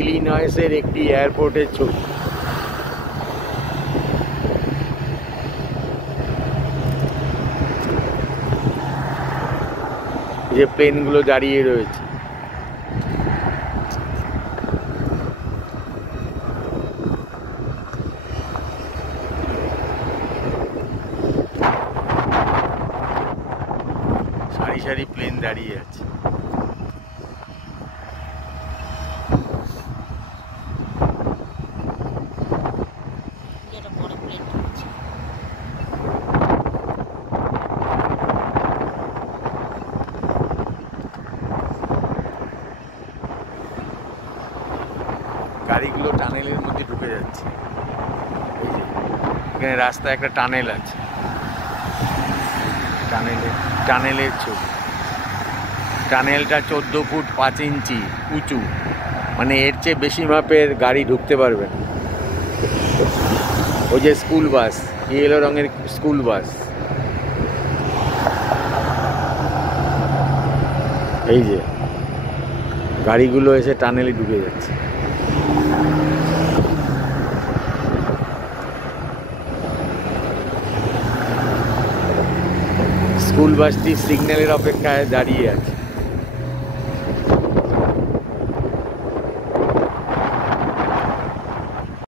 ইলিনয়েসের একটি এয়ারপোর্টের ছবি। যে প্লেনগুলো দাঁড়িয়ে রয়েছে, সারি সারি প্লেন দাঁড়িয়ে আছে। গাড়িগুলো টানেলের মধ্যে ঢুকে যাচ্ছে। এই যে এখানে রাস্তায় একটা টানেল আছে, টানেলের ছবি। টানেলটা 14 ফুট 5 ইঞ্চি উঁচু, মানে এর চেয়ে বেশি মাপের গাড়ি ঢুকতে পারবে না। ওই যে স্কুল বাস, ইয়েলো রঙের স্কুল বাস, এই যে গাড়িগুলো এসে টানেলে ঢুকে যাচ্ছে। স্কুল বাসটি সিগন্যালের অপেক্ষায় দাঁড়িয়ে আছে।